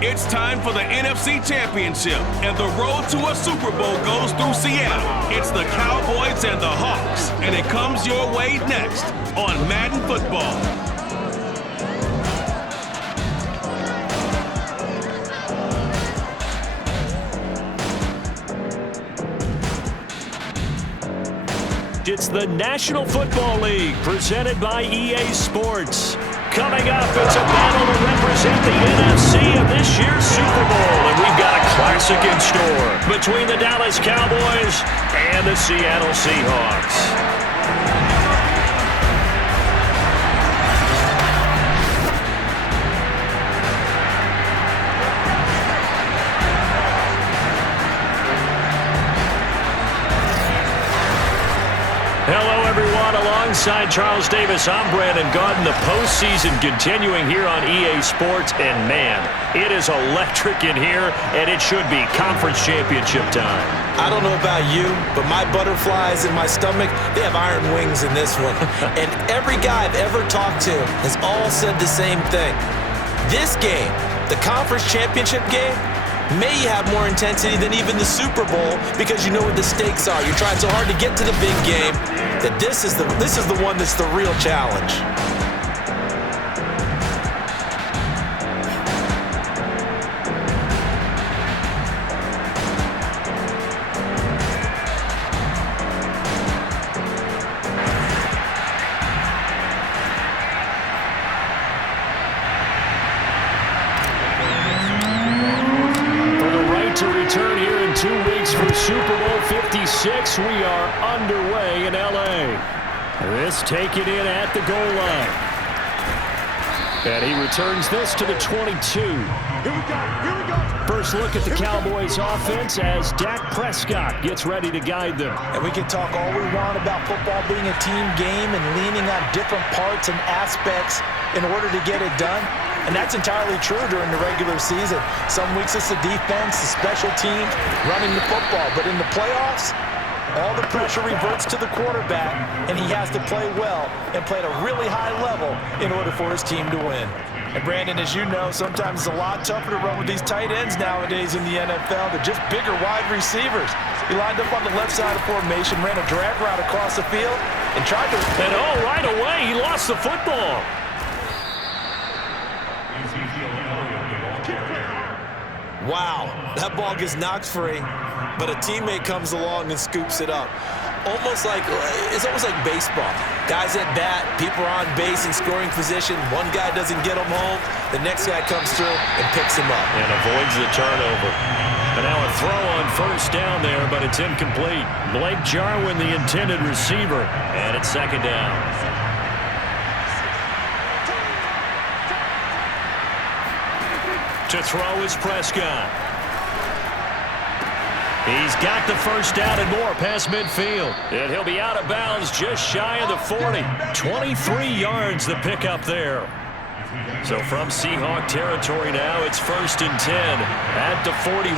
It's time for the NFC Championship, and the road to a Super Bowl goes through Seattle. It's the Cowboys and the Hawks, and it comes your way next on Madden Football. It's the National Football League presented by EA Sports. Coming up, it's a battle to represent the NFC of this year's Super Bowl. And we've got a classic in store between the Dallas Cowboys and the Seattle Seahawks. Hello, everyone. Alongside Charles Davis, I'm Brandon Gaudin. The postseason continuing here on EA Sports. And, man, it is electric in here, and it should be conference championship time. I don't know about you, but my butterflies in my stomach, they have iron wings in this one. And every guy I've ever talked to has all said the same thing. This game, the conference championship game, may have more intensity than even the Super Bowl because you know what the stakes are. You're trying so hard to get to the big game that this is the one that's the real challenge. Super Bowl 56, we are underway in L.A. This taken in at the goal line. And he returns this to the 22. Here we go. First look at the Cowboys offense as Dak Prescott gets ready to guide them. And we can talk all we want about football being a team game and leaning on different parts and aspects in order to get it done. And that's entirely true during the regular season. Some weeks it's the defense, the special teams, running the football. But in the playoffs, all the pressure reverts to the quarterback, and he has to play well and play at a really high level in order for his team to win. And Brandon, as you know, sometimes it's a lot tougher to run with these tight ends nowadays in the NFL. They're just bigger wide receivers. He lined up on the left side of formation, ran a drag route across the field, and tried to... And right away, he lost the football. Wow, that ball gets knocked free, but a teammate comes along and scoops it up. It's almost like baseball. Guys at bat, people are on base in scoring position. One guy doesn't get him home, the next guy comes through and picks him up. And avoids the turnover. And now a throw on first down there, but it's incomplete. Blake Jarwin, the intended receiver, and it's second down. To throw is Prescott. He's got the first down and more past midfield. And he'll be out of bounds just shy of the 40. 23 yards the pickup there. So from Seahawk territory now, it's 1st and 10 at the 41.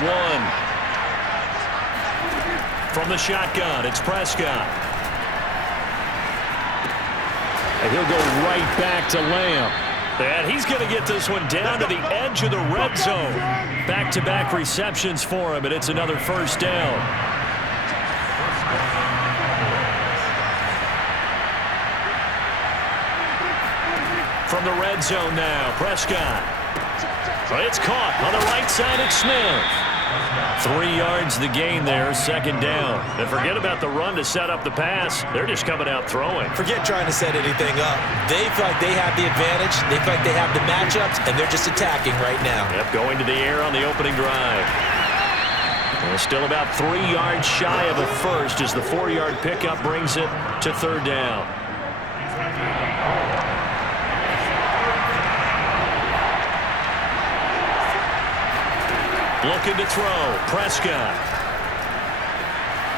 From the shotgun, it's Prescott. And he'll go right back to Lamb. And he's going to get this one down to the edge of the red zone. Back-to-back receptions for him, and it's another first down. From the red zone now, Prescott. It's caught on the right side of Smith. 3 yards the gain there, second down. And forget about the run to set up the pass. They're just coming out throwing. Forget trying to set anything up. They feel like they have the advantage. They feel like they have the matchups, and they're just attacking right now. Yep, going to the air on the opening drive. They're still about 3 yards shy of a first as the 4-yard pickup brings it to third down. Looking to throw, Prescott.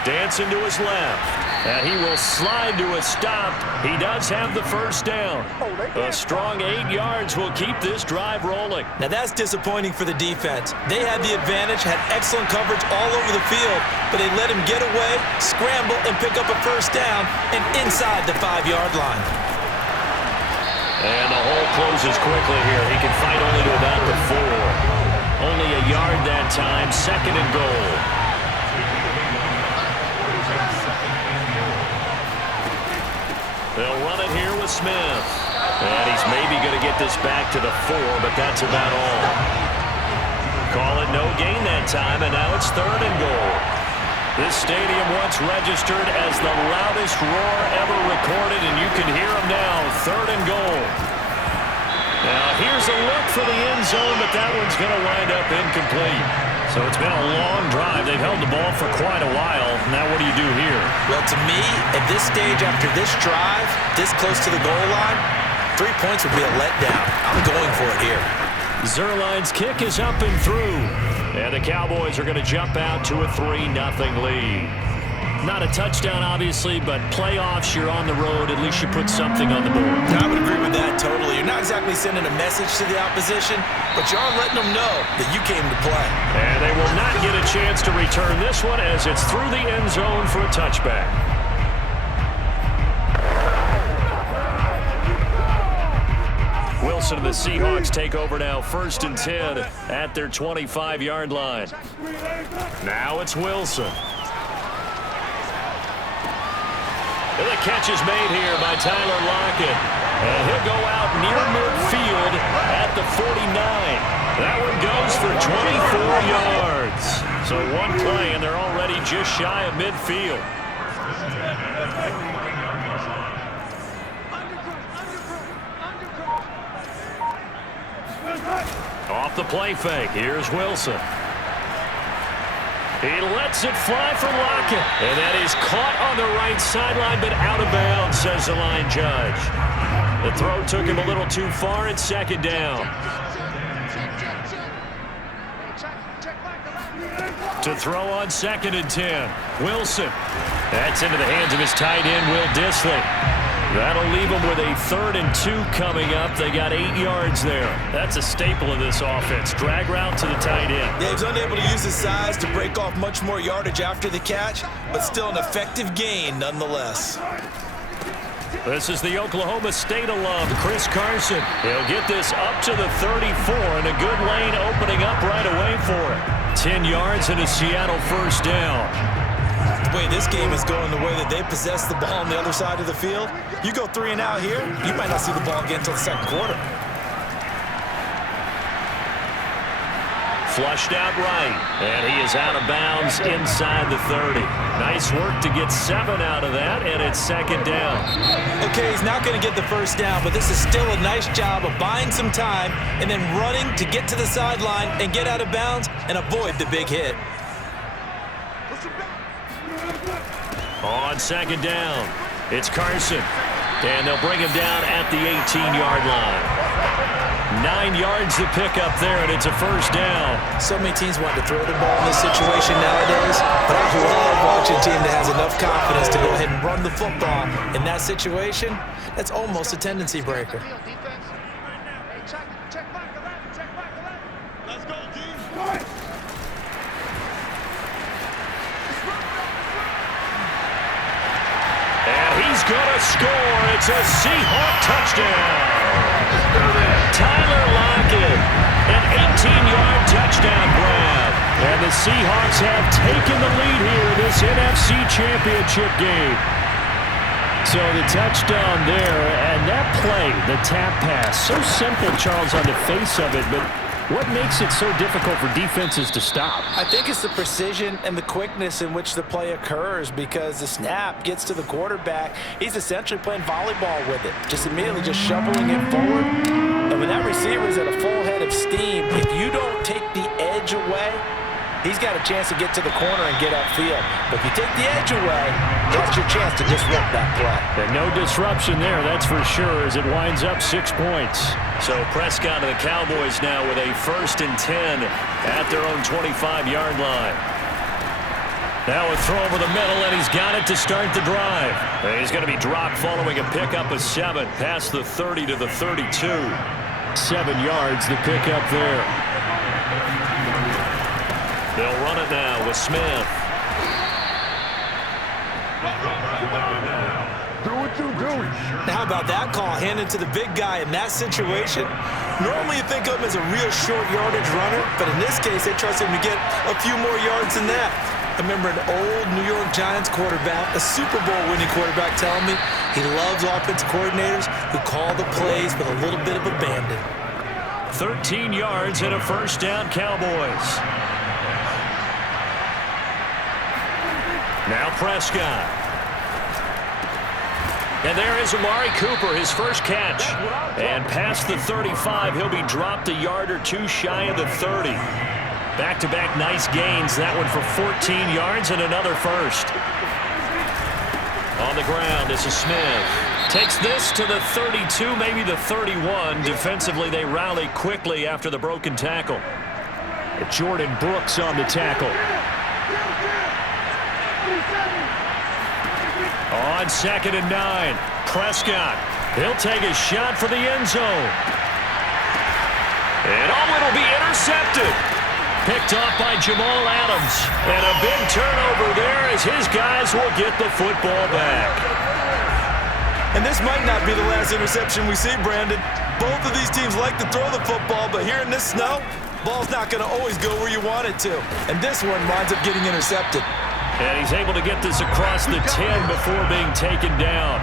Dancing to his left. And he will slide to a stop. He does have the first down. A strong 8 yards will keep this drive rolling. Now that's disappointing for the defense. They had the advantage, had excellent coverage all over the field, but they let him get away, scramble, and pick up a first down and inside the 5-yard line. And the hole closes quickly here. He can fight only to about the 4. Only a yard that time, 2nd and goal. They'll run it here with Smith. And he's maybe going to get this back to the 4, but that's about all. Call it no gain that time, and now it's 3rd and goal. This stadium once registered as the loudest roar ever recorded, and you can hear them now, 3rd and goal. Now here's a look for the end zone, but that one's going to wind up incomplete. So it's been a long drive. They've held the ball for quite a while. Now what do you do here? Well, to me, at this stage after this drive, this close to the goal line, 3 points would be a letdown. I'm going for it here. Zuerlein's kick is up and through. And the Cowboys are going to jump out to a 3-0 lead. Not a touchdown, obviously, but playoffs, you're on the road. At least you put something on the board. I would agree with that totally. You're not exactly sending a message to the opposition, but you are letting them know that you came to play. And they will not get a chance to return this one as it's through the end zone for a touchback. Wilson and the Seahawks take over now, 1st and 10 at their 25-yard line. Now it's Wilson. And the catch is made here by Tyler Lockett. And he'll go out near midfield at the 49. That one goes for 24 yards. So one play, and they're already just shy of midfield. Off the play fake, here's Wilson. He lets it fly for Lockett. And that is caught on the right sideline, but out of bounds, says the line judge. The throw took him a little too far. It's 2nd down. To throw on 2nd and 10. Wilson. That's into the hands of his tight end, Will Dissly. That'll leave them with a 3rd and 2 coming up. They got 8 yards there. That's a staple of this offense. Drag route to the tight end. Yeah, he's unable to use his size to break off much more yardage after the catch, but still an effective gain nonetheless. This is the Oklahoma State alum, Chris Carson. He'll get this up to the 34, and a good lane opening up right away for it. 10 yards and a Seattle 1st down. The way this game is going, the way that they possess the ball on the other side of the field, you go 3 and out here, you might not see the ball again until the 2nd quarter. Flushed out right, and he is out of bounds inside the 30. Nice work to get 7 out of that, and it's 2nd down. Okay, he's not going to get the 1st down, but this is still a nice job of buying some time and then running to get to the sideline and get out of bounds and avoid the big hit. On 2nd down, it's Carson, and they'll bring him down at the 18-yard line. 9 yards to pick up there, and it's a 1st down. So many teams want to throw the ball in this situation nowadays, but I love watching a team that has enough confidence to go ahead and run the football. In that situation, that's almost a tendency breaker. Let's go, D. He's gonna score. It's a Seahawk touchdown. Tyler Lockett, an 18-yard touchdown grab. And the Seahawks have taken the lead here in this NFC Championship game. So the touchdown there, and that play, the tap pass, so simple, Charles, on the face of it, but what makes it so difficult for defenses to stop? I think it's the precision and the quickness in which the play occurs, because the snap gets to the quarterback. He's essentially playing volleyball with it, just immediately just shoveling it forward. And when that receiver is at a full head of steam, if you don't take the edge away, he's got a chance to get to the corner and get upfield. But if you take the edge away, that's your chance to disrupt that play. And no disruption there, that's for sure, as it winds up 6 points. So Prescott and the Cowboys now with a 1st and 10 at their own 25-yard line. Now a throw over the middle, and he's got it to start the drive. And he's going to be dropped following a pickup of 7 past the 30 to the 32. 7 yards, the pickup there. They'll run it now with Smith. Do what you do. Now, how about that call handed to the big guy in that situation? Normally you think of him as a real short yardage runner, but in this case they trust him to get a few more yards than that. I remember an old New York Giants quarterback, a Super Bowl winning quarterback, telling me he loves offensive coordinators who call the plays with a little bit of abandon. 13 yards and a first down, Cowboys. Now Prescott. And there is Amari Cooper, his first catch. And past the 35, he'll be dropped a yard or two shy of the 30. Back-to-back nice gains. That one for 14 yards and another first. On the ground, this is Smith. Takes this to the 32, maybe the 31. Defensively, they rally quickly after the broken tackle. Jordan Brooks on the tackle. On 2nd and 9, Prescott. He'll take a shot for the end zone. And it'll be intercepted. Picked off by Jamal Adams. And a big turnover there as his guys will get the football back. And this might not be the last interception we see, Brandon. Both of these teams like to throw the football, but here in this snow, ball's not going to always go where you want it to. And this one winds up getting intercepted. And he's able to get this across the 10 before being taken down.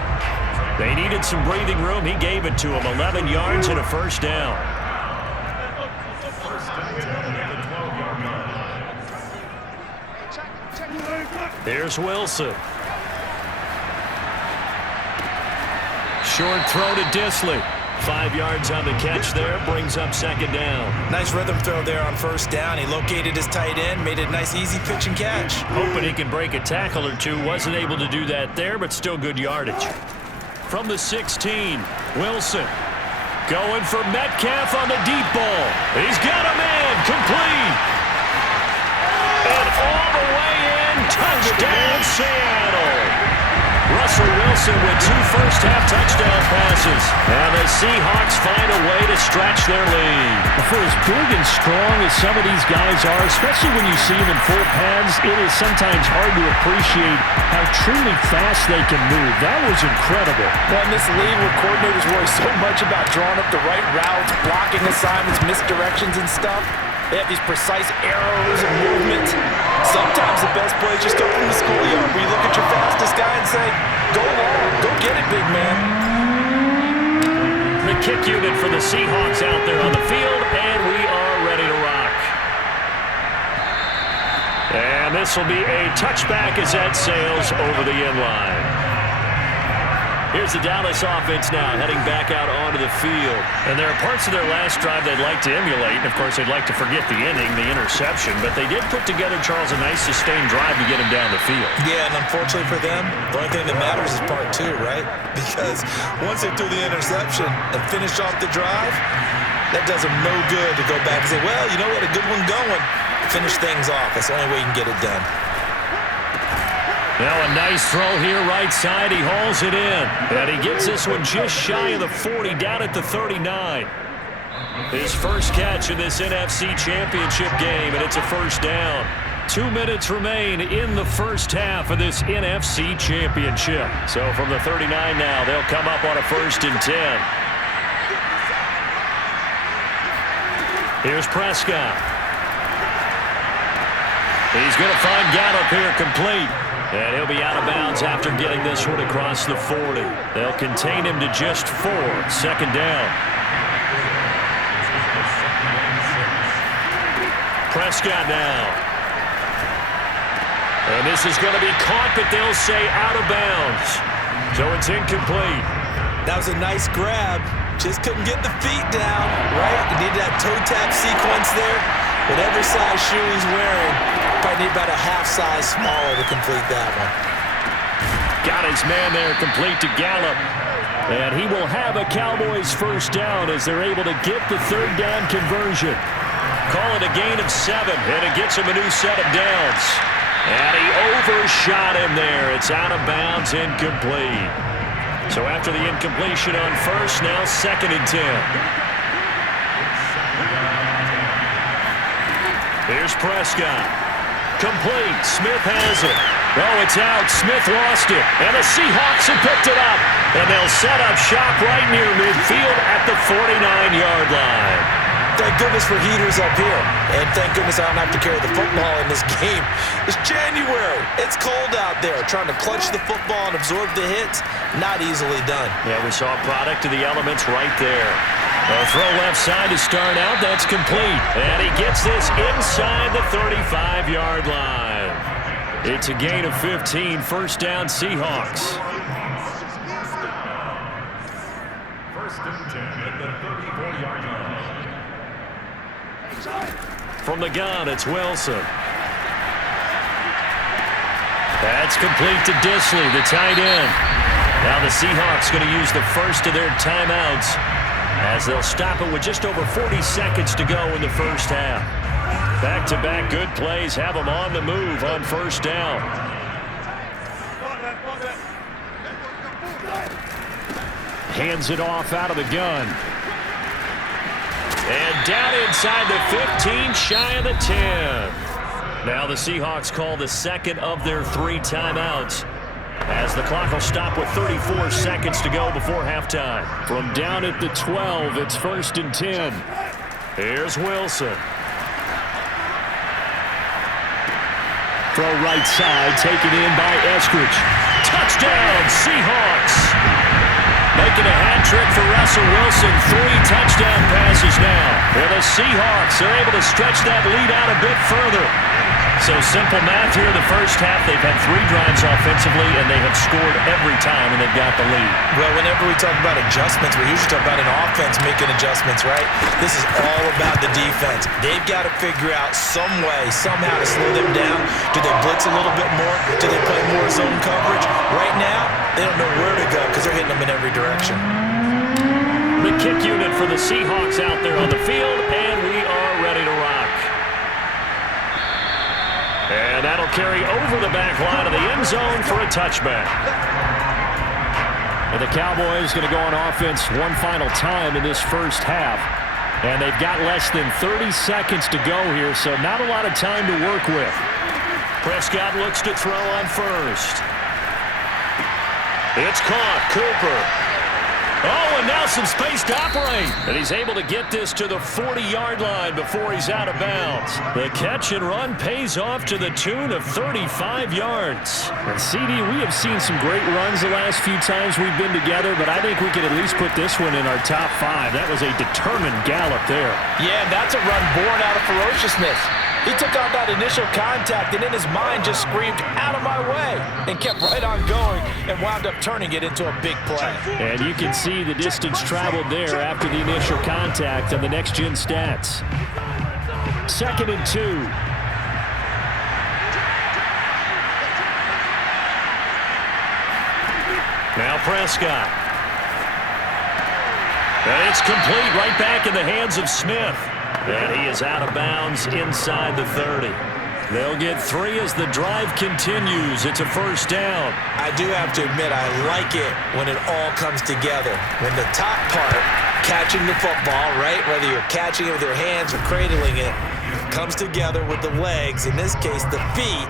They needed some breathing room. He gave it to him. 11 yards and a first down. Here's Wilson. Short throw to Disley. 5 yards on the catch there. Brings up 2nd down. Nice rhythm throw there on 1st down. He located his tight end, made a nice easy pitch and catch. Hoping he can break a tackle or two. Wasn't able to do that there, but still good yardage. From the 16, Wilson. Going for Metcalf on the deep ball. He's got a man. Complete. And all the way in. Touchdown, Seattle. Russell Wilson with 2 first-half touchdown passes. And the Seahawks find a way to stretch their lead. For as big and strong as some of these guys are, especially when you see them in full pads, it is sometimes hard to appreciate how truly fast they can move. That was incredible. Well, in this league where coordinators worry so much about drawing up the right routes, blocking assignments, misdirections and stuff, they have these precise arrows and movements. Sometimes the best plays just come from the schoolyard where you look at your fastest guy and say, go long, go get it, big man. The kick unit for the Seahawks out there on the field, and we are ready to rock. And this will be a touchback as that sails over the end line. Here's the Dallas offense now, heading back out onto the field. And there are parts of their last drive they'd like to emulate. And, of course, they'd like to forget the inning, the interception. But they did put together, Charles, a nice sustained drive to get him down the field. Yeah, and unfortunately for them, the only thing that matters is part 2, right? Because once they threw the interception and finished off the drive, that does them no good to go back and say, well, you know what, a good one going. Finish things off. That's the only way you can get it done. Now a nice throw here, right side. He hauls it in. And he gets this one just shy of the 40, down at the 39. His first catch in this NFC Championship game, and it's a first down. 2 minutes remain in the first half of this NFC Championship. So from the 39 now, they'll come up on a 1st and 10. Here's Prescott. He's going to find Gallup here complete. And he'll be out of bounds after getting this one across the 40. They'll contain him to just 4. 2nd down. Prescott now. And this is going to be caught, but they'll say out of bounds. So it's incomplete. That was a nice grab. Just couldn't get the feet down, right? You need that toe tap sequence there. Whatever size shoe he's wearing, probably need about a half size smaller to complete that one. Got his man there complete to Gallup. And he will have a Cowboys first down as they're able to get the 3rd down conversion. Call it a gain of 7, and it gets him a new set of downs. And he overshot him there. It's out of bounds, incomplete. So after the incompletion on 1st, now 2nd and 10. Here's Prescott. Complete. Smith has it. Oh, it's out. Smith lost it. And the Seahawks have picked it up. And they'll set up shop right near midfield at the 49-yard line. Thank goodness for heaters up here. And thank goodness I don't have to carry the football in this game. It's January. It's cold out there. Trying to clutch the football and absorb the hits, not easily done. Yeah, we saw a product of the elements right there. A throw left side to start out. That's complete. And he gets this inside the 35-yard line. It's a gain of 15. First down, Seahawks. First and 10 at the 34-yard line. From the gun, it's Wilson. That's complete to Disley, the tight end. Now the Seahawks going to use the first of their timeouts as they'll stop it with just over 40 seconds to go in the first half. Back-to-back good plays have them on the move on first down. Hands it off out of the gun. And down inside the 15, shy of the 10. Now the Seahawks call the second of their 3 timeouts, as the clock will stop with 34 seconds to go before halftime. From down at the 12, it's first and 10. Here's Wilson. Throw right side, taken in by Eskridge. Touchdown, Seahawks. Making a hat trick for Russell Wilson. 3 touchdown passes now. For the Seahawks, they're able to stretch that lead out a bit further. So simple math here in the first half. They've had 3 drives offensively, and they have scored every time, and they've got the lead. Well, whenever we talk about adjustments, we usually talk about an offense making adjustments, right? This is all about the defense. They've got to figure out some way, somehow to slow them down. Do they blitz a little bit more? Do they play more zone coverage? Right now, they don't know where to go because they're hitting them in every direction. The kick unit for the Seahawks out there on the field, and we are ready to rock. And that'll carry over the back line of the end zone for a touchback. And the Cowboys going to go on offense one final time in this first half. And they've got less than 30 seconds to go here, so not a lot of time to work with. Prescott looks to throw on first. It's caught. Cooper. Oh, and now some space to operate. And he's able to get this to the 40-yard line before he's out of bounds. The catch and run pays off to the tune of 35 yards. And CD, we have seen some great runs the last few times we've been together, but I think we could at least put this one in our top 5. That was a determined gallop there. Yeah, that's a run born out of ferociousness. He took on that initial contact and in his mind just screamed, "Out of my way," and kept right on going and wound up turning it into a big play. And you can see the distance traveled there after the initial contact on the next-gen stats. 2nd and 2. Now Prescott. And it's complete right back in the hands of Smith. And he is out of bounds inside the 30. They'll get 3 as the drive continues. It's a first down. I do have to admit, I like it when it all comes together. When the top part, catching the football, right, whether you're catching it with your hands or cradling it, comes together with the legs, in this case the feet,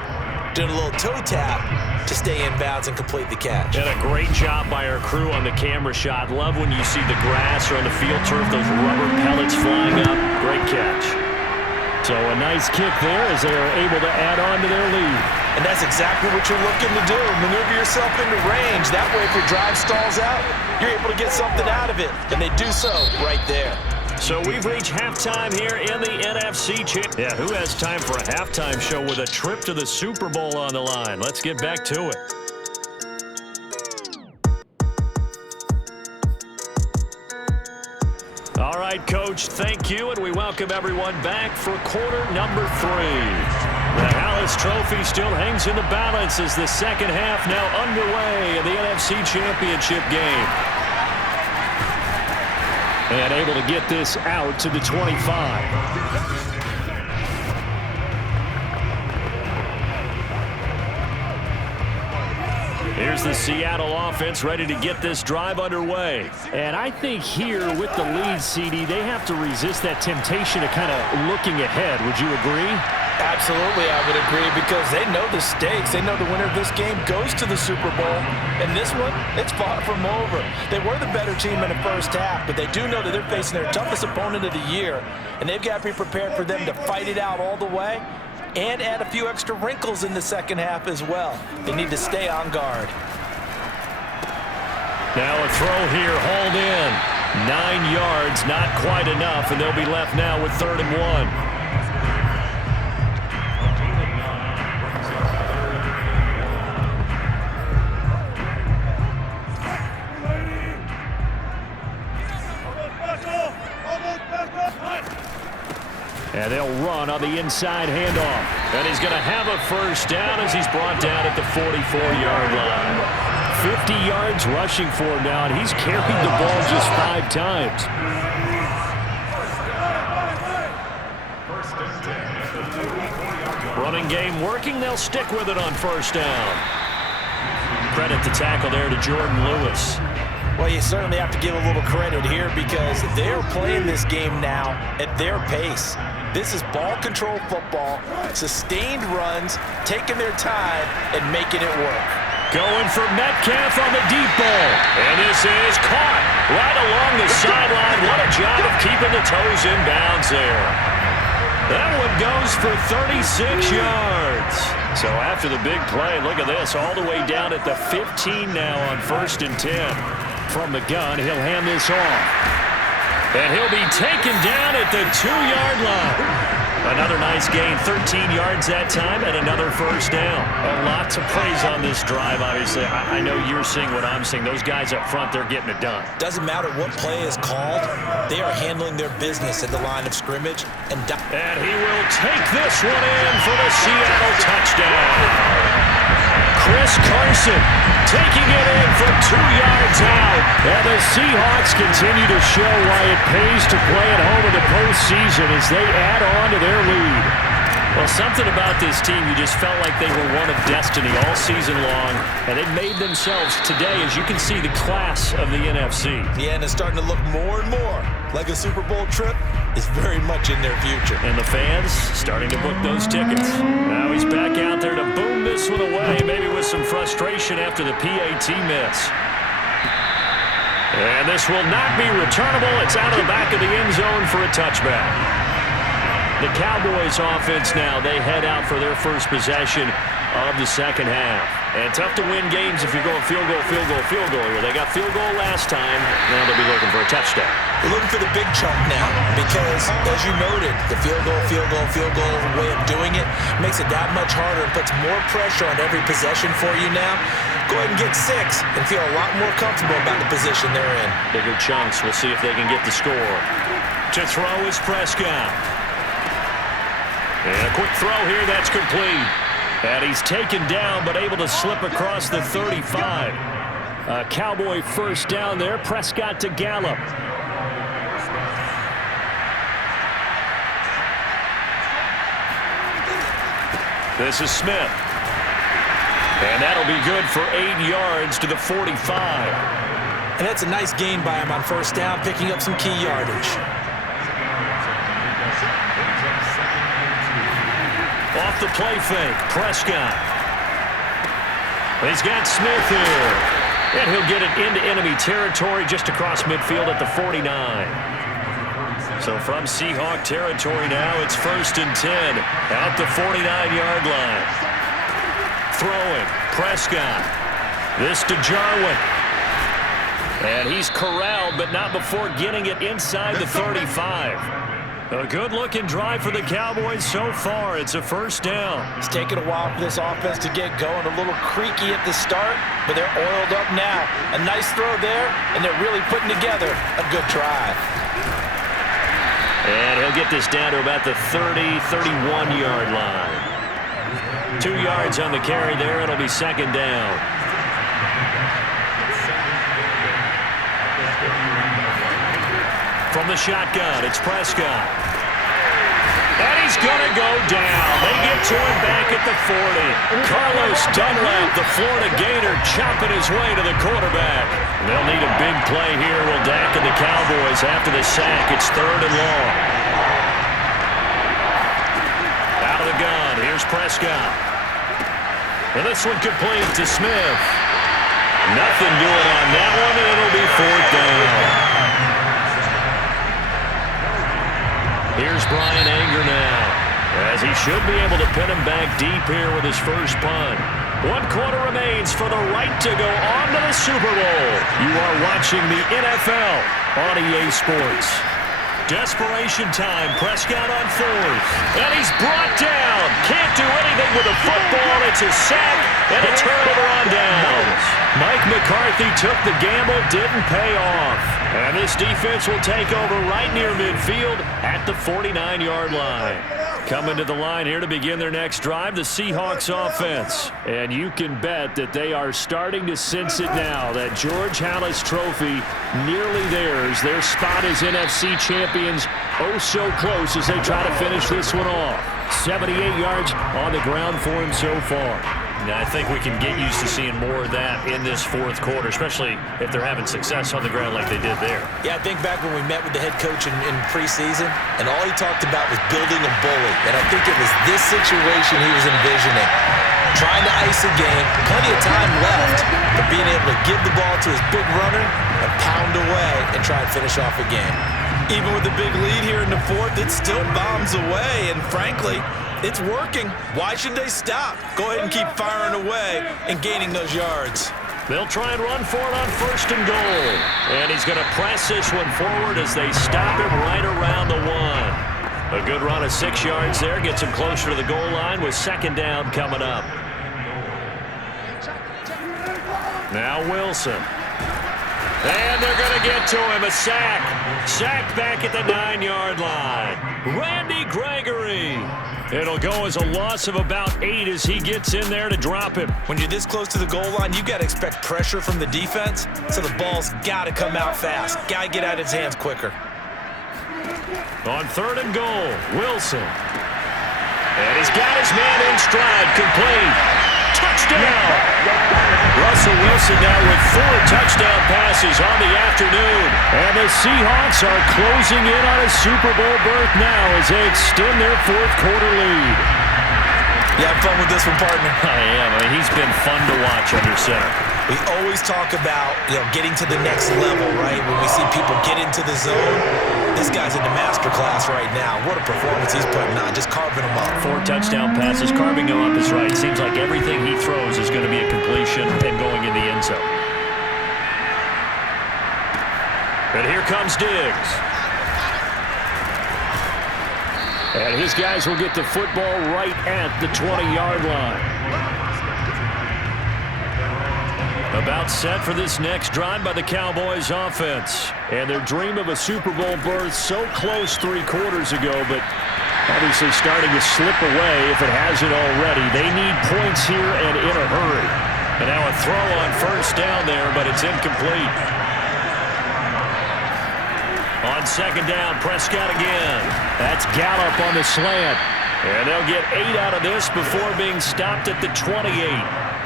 doing a little toe tap to stay in bounds and complete the catch. And a great job by our crew on the camera shot. Love when you see the grass or on the field turf, those rubber pellets flying up. Great catch. So a nice kick there as they are able to add on to their lead. And that's exactly what you're looking to do. Maneuver yourself into range. That way, if your drive stalls out, you're able to get something out of it. And they do so right there. So we've reached halftime here in the NFC Championship. Yeah, who has time for a halftime show with a trip to the Super Bowl on the line? Let's get back to it. All right, Coach, thank you, and we welcome everyone back for quarter number 3. The Hallis Trophy still hangs in the balance as the second half now underway in the NFC Championship game. And able to get this out to the 25. Here's the Seattle offense ready to get this drive underway. And I think here with the lead, CD, they have to resist that temptation of kind of looking ahead. Would you agree? Absolutely, I would agree, because they know the stakes. They know the winner of this game goes to the Super Bowl. And this one, it's far from over. They were the better team in the first half, but they do know that they're facing their toughest opponent of the year, and they've got to be prepared for them to fight it out all the way and add a few extra wrinkles in the second half as well. They need to stay on guard. Now a throw here, hauled in. 9 yards, not quite enough, and they'll be left now with 3rd and 1. And they'll run on the inside handoff. And he's going to have a first down as he's brought down at the 44-yard line. 50 yards rushing for him now, and he's carried the ball just 5 times. Running game working. They'll stick with it on first down. Credit the tackle there to Jordan Lewis. Well, you certainly have to give a little credit here, because they're playing this game now at their pace. This is ball control football, sustained runs, taking their time and making it work. Going for Metcalf on the deep ball. And this is caught right along the sideline. What a job of keeping the toes in bounds there. That one goes for 36 yards. So after the big play, look at this, all the way down at the 15 now on 1st and 10. From the gun, he'll hand this off. And he'll be taken down at the 2-yard line. Another nice gain, 13 yards that time, and another first down. A lot to praise on this drive, obviously. I know you're seeing what I'm seeing. Those guys up front, they're getting it done. Doesn't matter what play is called. They are handling their business at the line of scrimmage. And he will take this one in for the Seattle touchdown. Chris Carson taking it in from 2 yards out. And the Seahawks continue to show why it pays to play at home in the postseason as they add on to their lead. Well, something about this team, you just felt like they were one of destiny all season long, and they made themselves today, as you can see, the class of the NFC. Yeah, and it's starting to look more and more like a Super Bowl trip is very much in their future. And the fans starting to book those tickets. Now he's back out there to boom this one away, maybe with some frustration after the PAT miss. And this will not be returnable. It's out of the back of the end zone for a touchback. The Cowboys offense now, they head out for their first possession of the second half. And tough to win games if you're going field goal, field goal, field goal here. They got field goal last time. Now they'll be looking for a touchdown. They're looking for the big chunk now because, as you noted, the field goal way of doing it makes it that much harder and puts more pressure on every possession for you now. Go ahead and get 6 and feel a lot more comfortable about the position they're in. Bigger chunks. We'll see if they can get the score. To throw is Prescott. And a quick throw here, that's complete. And he's taken down, but able to slip across the 35. A Cowboy first down there. Prescott to Gallup. This is Smith. And that'll be good for 8 yards to the 45. And that's a nice gain by him on first down, picking up some key yardage. Off the play fake, Prescott. He's got Smith here. And he'll get it into enemy territory just across midfield at the 49. So from Seahawk territory now, it's 1st and 10. Out the 49-yard line. Throwing, Prescott. This to Jarwin. And he's corralled, but not before getting it inside the 35. A good-looking drive for the Cowboys so far. It's a first down. It's taken a while for this offense to get going. A little creaky at the start, but they're oiled up now. A nice throw there, and they're really putting together a good drive. And he'll get this down to about the 31-yard line. 2 yards on the carry there. It'll be second down. From the shotgun, it's Prescott. And he's going to go down. They get to him back at the 40. Carlos Dunlap, the Florida Gator, chopping his way to the quarterback. They'll need a big play here. Will Dak and the Cowboys after the sack. It's 3rd and long. Out of the gun. Here's Prescott. And this one complete to Smith. Nothing doing on that one, and it'll be 4th down. Here's Brian Anger now, as he should be able to pin him back deep here with his first punt. 1 quarter remains for the right to go on to the Super Bowl. You are watching the NFL on EA Sports. Desperation time. Prescott on 4th. And he's brought down. Can't do anything with the football. It's a sack and a turnover on downs. Mike McCarthy took the gamble, didn't pay off. And this defense will take over right near midfield at the 49-yard line. Coming to the line here to begin their next drive, the Seahawks offense. And you can bet that they are starting to sense it now. That George Halas trophy nearly theirs. Their spot as NFC champions oh so close as they try to finish this one off. 78 yards on the ground for him so far. Now, I think we can get used to seeing more of that in this 4th quarter, especially if they're having success on the ground like they did there. Yeah, I think back when we met with the head coach in preseason, and all he talked about was building a bully. And I think it was this situation he was envisioning. Trying to ice a game, plenty of time left, but being able to give the ball to his big runner and pound away and try and finish off a game. Even with the big lead here in the 4th, it still bombs away, and frankly, it's working. Why should they stop? Go ahead and keep firing away and gaining those yards. They'll try and run for it on 1st and goal. And he's going to press this one forward as they stop him right around the 1. A good run of 6 yards there. Gets him closer to the goal line with 2nd down coming up. Now Wilson. And they're going to get to him. A sack. Sacked back at the 9-yard line. Randy Gregory. It'll go as a loss of about 8 as he gets in there to drop him. When you're this close to the goal line, you got to expect pressure from the defense, so the ball's got to come out fast. Got to get out of his hands quicker. On 3rd and goal, Wilson. And he's got his man in stride, complete. Touchdown! Russell Wilson now with 4 touchdown passes on the afternoon. And the Seahawks are closing in on a Super Bowl berth now as they extend their 4th quarter lead. You having fun with this one, partner? I am. I mean, he's been fun to watch under center. We always talk about, getting to the next level, right? When we see people get into the zone, this guy's in the master class right now. What a performance he's putting on, just carving them up. 4 touchdown passes, carving them up is right. Seems like everything he throws is going to be a completion and going in the end zone. And here comes Diggs. And his guys will get the football right at the 20-yard line. About set for this next drive by the Cowboys offense. And their dream of a Super Bowl berth so close 3 quarters ago, but obviously starting to slip away if it hasn't already. They need points here and in a hurry. And now a throw on 1st down there, but it's incomplete. On 2nd down, Prescott again. That's Gallup on the slant. And they'll get 8 out of this before being stopped at the 28.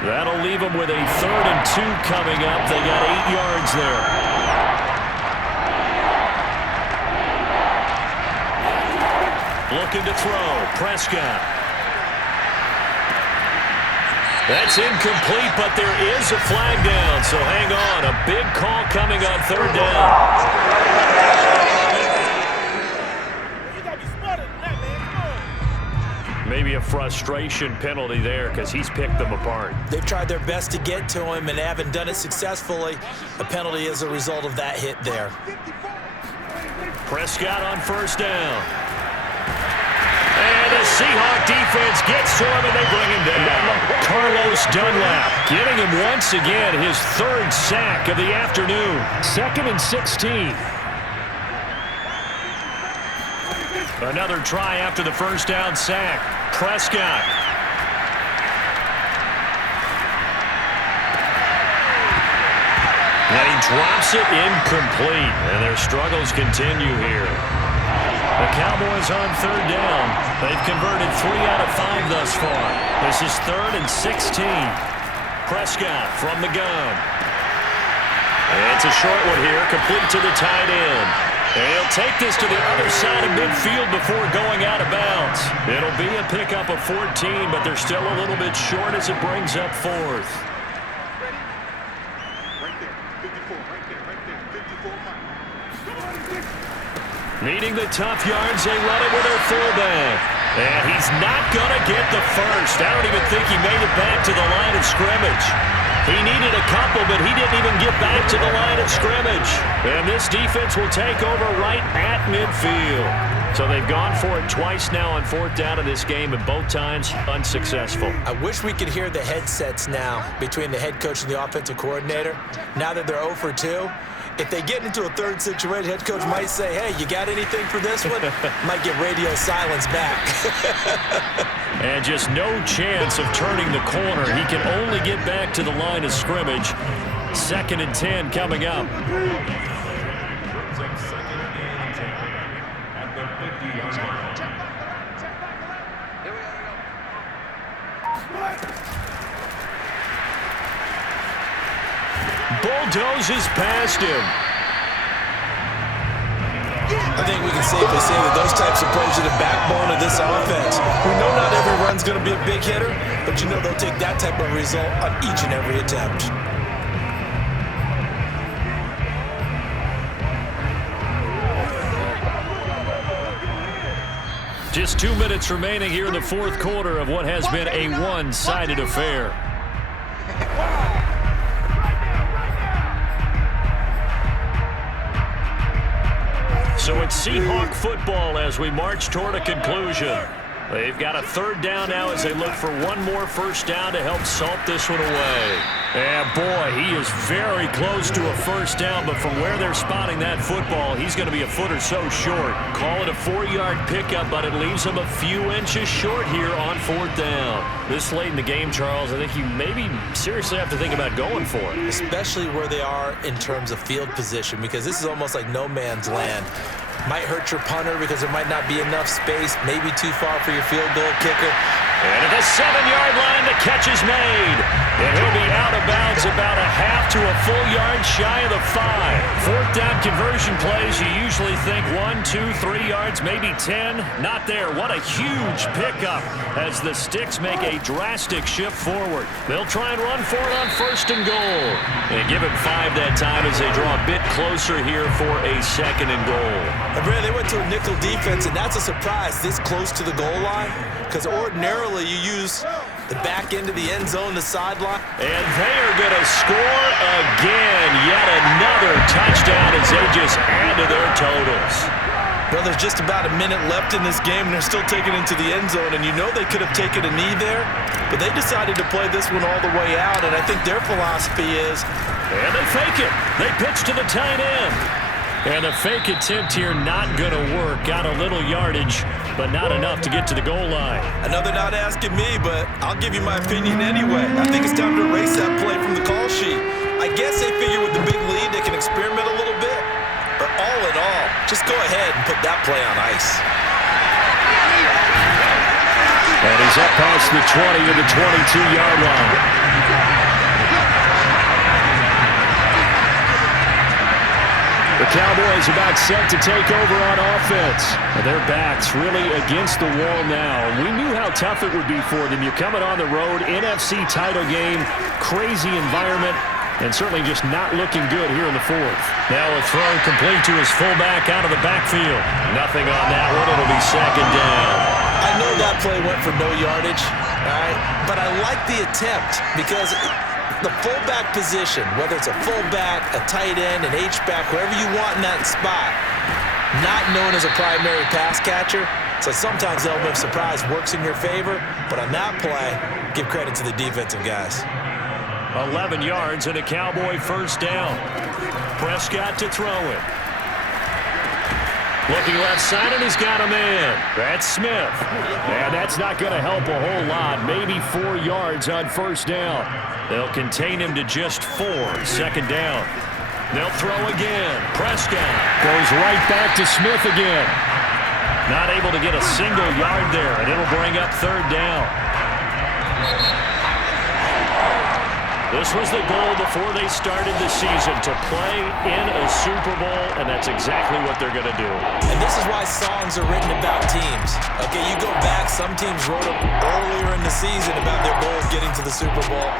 That'll leave them with a 3rd and 2 coming up. They got 8 yards there. Looking to throw. Prescott. That's incomplete, but there is a flag down, so hang on. A big call coming on 3rd down. Maybe a frustration penalty there because he's picked them apart. They've tried their best to get to him and haven't done it successfully. A penalty is a result of that hit there. Prescott on 1st down. And the Seahawk defense gets to him and they bring him down. Carlos Dunlap getting him once again his 3rd sack of the afternoon. 2nd and 16. Another try after the 1st down sack. Prescott. And he drops it incomplete. And their struggles continue here. The Cowboys Cowboys on third down. They've converted 3 out of 5 thus far. This is 3rd and 16. Prescott from the gun. And it's a short one here, complete to the tight end. And he'll take this to the other side of midfield before going out of bounds. It'll be a pickup of 14, but they're still a little bit short as it brings up 4th. Needing the tough yards, they run it with their fullback. And he's not going to get the first. I don't even think he made it back to the line of scrimmage. He needed a couple, but he didn't even get back to the line of scrimmage. And this defense will take over right at midfield. So they've gone for it twice now on 4th down in this game, and both times unsuccessful. I wish we could hear the headsets now between the head coach and the offensive coordinator. Now that they're 0 for 2, if they get into a third situation, head coach might say, hey, you got anything for this one? Might get radio silence back. And just no chance of turning the corner. He can only get back to the line of scrimmage. 2nd and 10 coming up. Bulldozes past him. I think we can safely say that those types of plays are the backbone of this offense. We know not every run's going to be a big hitter, but you know they'll take that type of result on each and every attempt. Just 2 minutes remaining here in the 4th quarter of what has been a one-sided affair. So it's Seahawk football as we march toward a conclusion. They've got a 3rd down now as they look for one more 1st down to help salt this one away. And boy, he is very close to a 1st down, but from where they're spotting that football, he's going to be a foot or so short. Call it a 4-yard pickup, but it leaves him a few inches short here on 4th down. This late in the game, Charles, I think you maybe seriously have to think about going for it. Especially where they are in terms of field position, because this is almost like no man's land. Might hurt your punter because there might not be enough space, maybe too far for your field goal kicker. And at the 7-yard line, the catch is made. And he'll be out of bounds about a half to a full yard shy of the 5. 4th down conversion plays, you usually think 1, 2, 3 yards, maybe 10. Not there. What a huge pickup as the Sticks make a drastic shift forward. They'll try and run for it on 1st and goal. And give him 5 that time as they draw a bit closer here for a 2nd and goal. And Brad, they went to a nickel defense, and that's a surprise this close to the goal line, because ordinarily you use the back end of the end zone, the sideline. And they are going to score again. Yet another touchdown as they just add to their totals. Well, there's just about a minute left in this game, and they're still taking it into the end zone. And you know they could have taken a knee there, but they decided to play this one all the way out. And I think their philosophy is... And they fake it. They pitch to the tight end. And a fake attempt here not going to work. Got a little yardage, but not enough to get to the goal line. I know they're not asking me, but I'll give you my opinion anyway. I think it's time to erase that play from the call sheet. I guess they figure with the big lead they can experiment a little bit. But all in all, just go ahead and put that play on ice. And he's up past the 20 to the 22-yard line. The Cowboys about set to take over on offense. And their backs really against the wall now. We knew how tough it would be for them. You're coming on the road, NFC title game, crazy environment, and certainly just not looking good here in the 4th. Now a throw complete to his fullback out of the backfield. Nothing on that one. It'll be 2nd down. I know that play went for no yardage, all right? But I like the attempt because the fullback position, whether it's a fullback, a tight end, an H-back, wherever you want in that spot, not known as a primary pass catcher. So sometimes the element of surprise works in your favor. But on that play, give credit to the defensive guys. 11 yards and a Cowboy 1st down. Prescott to throw it. Looking left side, and he's got a man. That's Smith. And that's not going to help a whole lot. Maybe 4 yards on 1st down. They'll contain him to just 4. 2nd down. They'll throw again. Prescott goes right back to Smith again. Not able to get a single yard there, and it'll bring up third down. This was the goal before they started the season, to play in a Super Bowl, and that's exactly what they're going to do. And this is why songs are written about teams. Okay, you go back, some teams wrote them earlier in the season about their goal of getting to the Super Bowl.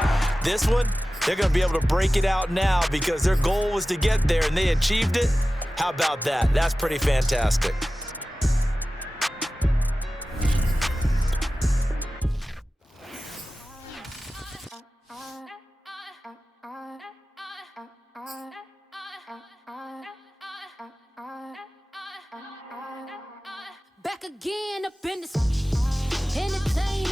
This one, they're going to be able to break it out now because their goal was to get there, and they achieved it. How about that? That's pretty fantastic. Back again up in this entertaining